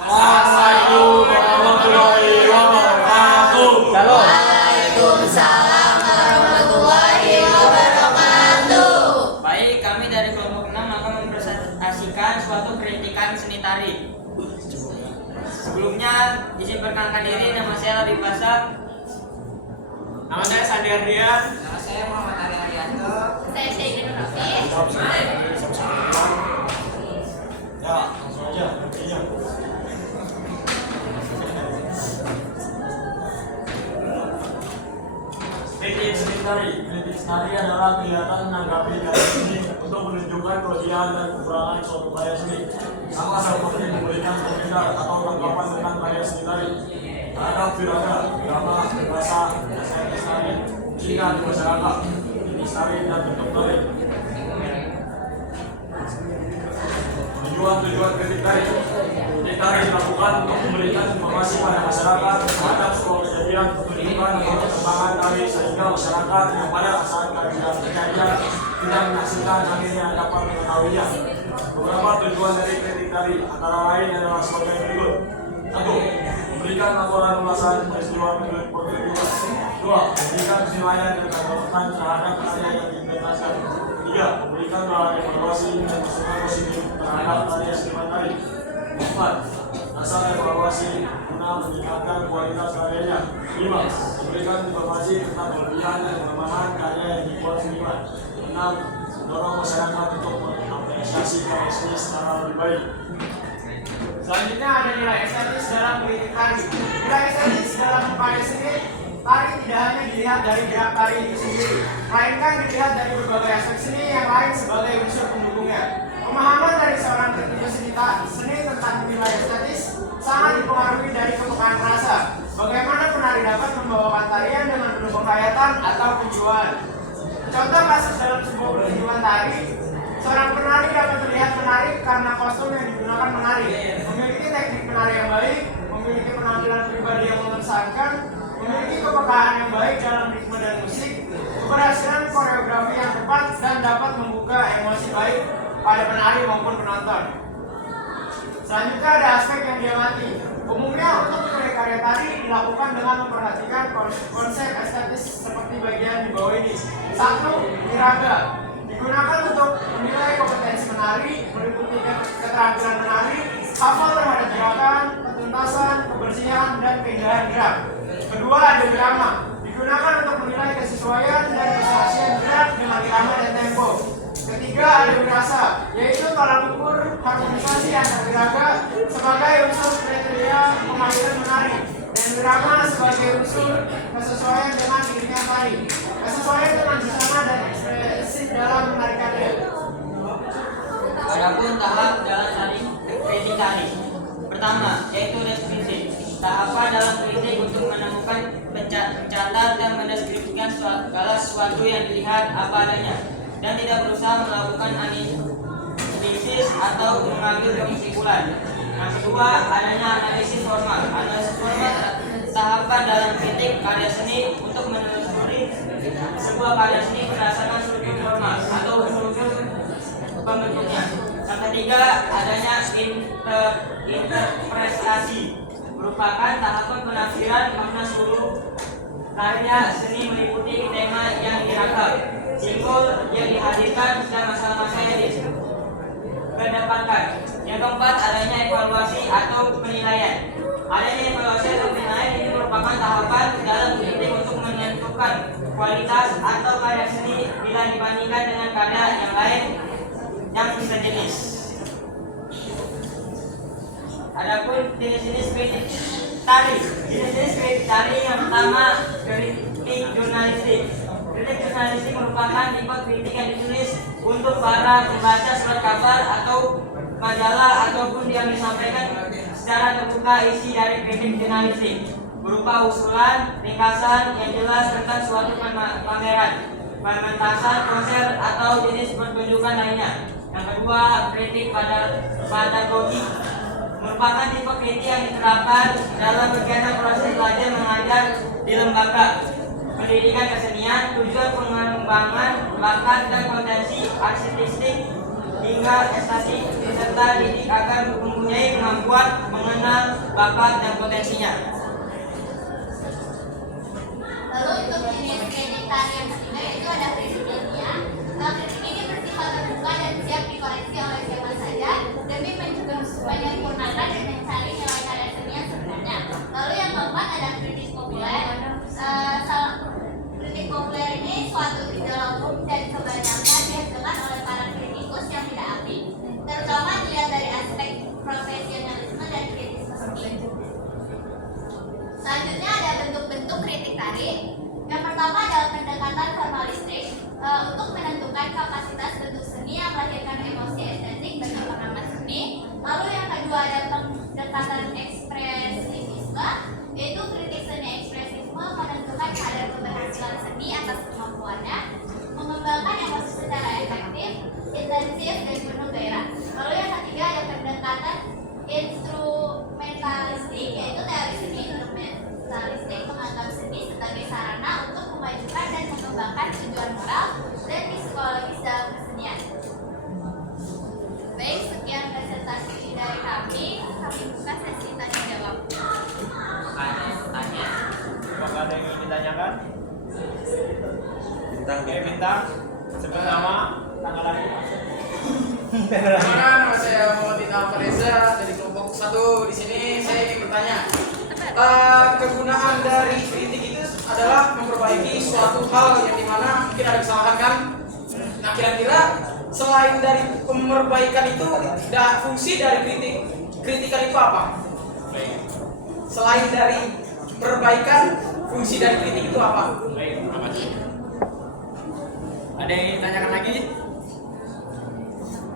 Assalamualaikum warahmatullahi wabarakatuh. Waalaikumsalam warahmatullahi wabarakatuh. Baik, kami dari kelompok 6 akan mempresentasikan suatu kritikan seni tari. Sebelumnya, izin perkenalkan diri, nama saya Labib Pasar. Nama saya Sandi Ardian. Nama saya Muhammad Ali Arianto. Saya Syairin Rafi. Ya, langsung aja intinya. Kritik seni tari. Kritik tari adalah kegiatan menanggapi karya seni untuk menunjukkan kelebihan dan kekurangan suatu karya seni. Sama seperti memberikan komentar atau tanggapan tentang karya seni tari. Terhadap virada, drama, bahasa, estetis tari, jika di masyarakat, jenis tari dan bentuk tari. Tujuan kritik tari. Kritik tari dilakukan untuk memberikan informasi pada masyarakat terhadap sebuah kejadian, pertunjukan atau perkembangan tari sehingga masyarakat yang pada saat kejadian tidak menyaksikan akhirnya dapat mengetahuinya. Beberapa tujuan dari kritik tari antara lain adalah sebagai berikut. 1. Memberikan laporan ulasan peristiwa pertunjukan. 2. Memberikan penilaian dan catatan terhadap karya yang diimplementasikan. 3. Memberikan bahan evaluasi dan masukan positif terhadap karya seniman tari. 4. Dasar evaluasi guna meningkatkan kualitas karyanya. 5. Memberikan informasi tentang kelebihan dan kelemahan karya yang dibuat seniman. 6. Mendorong masyarakat untuk mengapresiasi karya seni secara lebih baik. Selanjutnya ada nilai estetis dalam kritik tari. Nilai estetis dalam karya seni tari tidak hanya dilihat dari gerak tari itu sendiri, melainkan dilihat dari berbagai aspek seni yang lain sebagai unsur pendukungnya. Pemahaman dari seorang kritikus seni tentang nilai estetis sangat dipengaruhi dari kepekaan rasa. Bagaimana penari dapat membawakan tarian dengan penuh penghayatan atau penjualan. Contoh kasus dalam sebuah pertunjukan tari, seorang penari dapat terlihat menarik karena kostum yang digunakan menari, memiliki teknik menari yang baik, memiliki penampilan pribadi yang mengesankan, memiliki kepekaan yang baik dalam ritme dan musik, keberhasilan koreografi yang tepat, dan dapat membuka emosi baik pada penari maupun penonton. Selanjutnya ada aspek yang diamati. Umumnya untuk menilai karya tari dilakukan dengan memperhatikan konsep estetis seperti bagian di bawah ini. 1. Iraga. Digunakan untuk menilai kompetensi menari, meliputi keterampilan menari, hafal terhadap gerakan, ketuntasan, kebersihan, dan keindahan gerak. Kedua, ada drama. Digunakan untuk menilai kesesuaian dan kesaksian gerak dengan irama dan tempo. Ketiga, ada wirasa, yaitu tolak ukur harmonisasi antar iraga sebagai unsur kriteria kemahiran menari, dan wirama sebagai unsur kesesuaian dengan dirinya tari, kesesuaian dengan busana dan ekspresif dalam menarikannya. Adapun tahap dalam kritik tari. Pertama, yaitu deskripsi. Tahapan dalam kritik untuk menemukan, mencatat, dan mendeskripsikan segala sesuatu yang dilihat apa adanya, dan tidak berusaha melakukan analisis atau mengambil kesimpulan. Yang kedua, adanya analisis formal. Analisis formal tahapan dalam kritik karya seni untuk menelusuri sebuah karya seni berdasarkan struktur formal atau struktur pembentuknya. Yang ketiga, adanya interpretasi, merupakan tahapan penafsiran makna seluruh karya seni meliputi tema yang dirangkap, simbol yang dihadirkan, dan masalah-masalah yang dikedepankan. Yang keempat, adanya evaluasi atau penilaian. Adanya evaluasi atau penilaian ini merupakan tahapan dalam kritik untuk menentukan kualitas atau karya seni bila dibandingkan dengan karya yang lain yang sejenis. Adapun jenis-jenis kritik tari. Jenis-jenis kritik tari yang pertama, kritik jurnalistik. Kritik jurnalistik merupakan tipe kritik yang ditulis untuk para pembaca surat kabar atau majalah, ataupun yang disampaikan secara terbuka. Isi dari kritik jurnalistik berupa usulan, ringkasan yang jelas tentang suatu pameran, pementasan, konser, atau jenis pertunjukan lainnya. Yang kedua, kritik pedagogi merupakan tipe kritik yang diterapkan dalam kegiatan proses belajar mengajar di lembaga pendidikan kesenian. Tujuan pengembangan bakat dan potensi artistik di hingga estetik serta didik agar mempunyai kemampuan mengenal bakat dan potensinya. Lalu untuk jenis kritik tari yang ketiga itu ada kritik ilmiah. Kritik ini bersifat terbuka dan siap dikoreksi oleh siapa saja demi menyempurnakan dan mencari nilai karya seni yang sebenarnya. Lalu yang keempat ada kritik populer. Kritik populer ini suatu gejala umum dan kebanyakan dihasilkan oleh para kritikus yang tidak ahli, terutama dilihat dari aspek profesionalisme dan kritisisme. Selanjutnya ada bentuk-bentuk kritik tari. Yang pertama adalah pendekatan formalistik untuk menentukan kapasitas bentuk seni yang melahirkan emosi estetik bagi pengamat seni. Lalu yang kedua ada pendekatan ekspresifisme, yaitu kritik seni ekspresifme menentukan kadar keberhasilan seni atas kemampuannya, mengembangkan emosi secara efektif, intensif, dan penuh gairah. Lalu yang ketiga ada pendekatan instrumentalistik, yaitu teori seni instrumentalistik menganggap seni sebagai sarana untuk memajukan dan mengembangkan tujuan moral dan psikologis dalam kesenian. Baik, sekian presentasi dari kami buka sesi tanya jawab. Tanya. Apakah ada yang ingin ditanyakan? Bintang. Bintang. Sebut nama, tanggal lahir. Nama saya Muhammad Alfareza dari kelompok 1. Di sini saya ingin bertanya, kegunaan dari kritik itu adalah memperbaiki suatu hal yang dimana mungkin ada kesalahan kan? Nah, kira-kira selain dari perbaikan itu, fungsi dari kritikan itu apa? Selain dari perbaikan, fungsi dari kritik itu apa? Ada yang ingin ditanyakan lagi?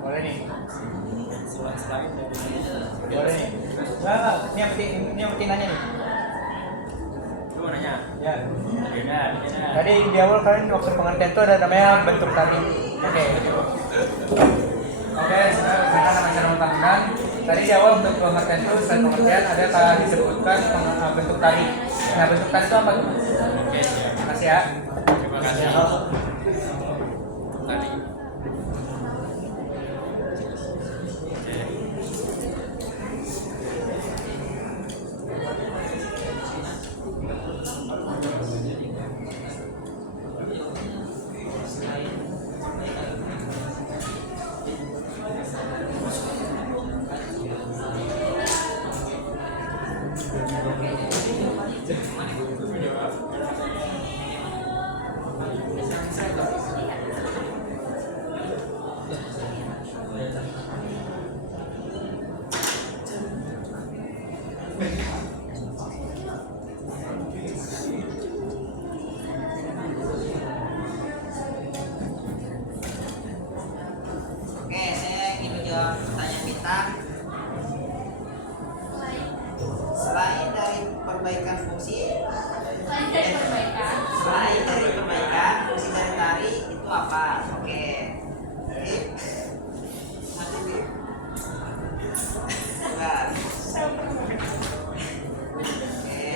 Boleh nih. Boleh nih. Nah, ini yang penting nanya nih. Lu mau nanya? Ya. Beda. Tadi di awal kalian waktu pengertian itu ada namanya bentuk tadi. Oke, sekarang nama cara undang-undang. Tadi di awal untuk pengertian itu, setelah pengertian ada kalau disebutkan bentuk tadi. Nah, bentuk tadi itu apa tuh? Oke, siap. Terima kasih ya. Terima kasih. Tadi. Oke, saya ingin menjawab pertanyaan Bintang. Selain dari perbaikan fungsi, selain dari perbaikan fungsi dari tari itu apa? Oke. Nanti Bip. Sebentar. Oke.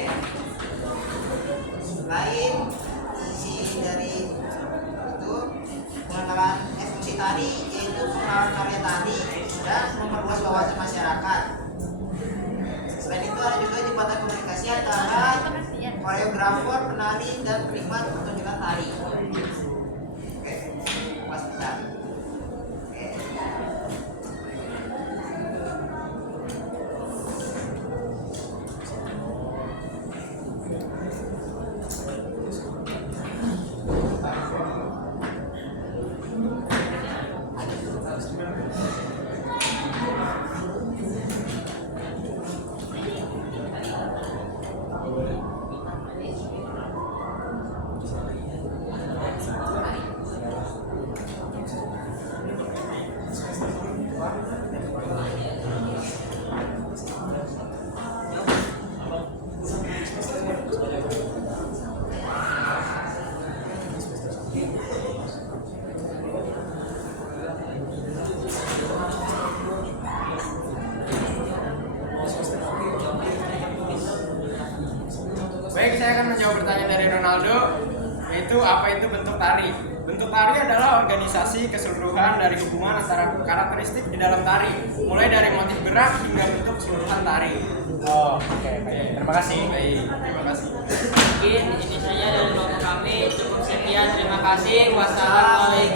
Selain fungsi dari itu pengenalan fungsi tari yaitu pengenalan karya tari dan memperluas wawasan masyarakat. Selain itu ada juga jembatan komunikasi antara koreografer, penari, dan penikmat pertunjukan tari. Oke, pas bentar. Oke. Baik, saya akan menjawab pertanyaan dari Ronaldo, yaitu apa itu bentuk tari. Bentuk tari adalah organisasi keseluruhan dari hubungan antara karakteristik di dalam tari, mulai dari motif gerak hingga bentuk keseluruhan tari. Oh, oke. Terima kasih. Baik, terima kasih. Mungkin ini saja dari kelompok kami. Cukup sekian. Terima kasih. Wassalamualaikum.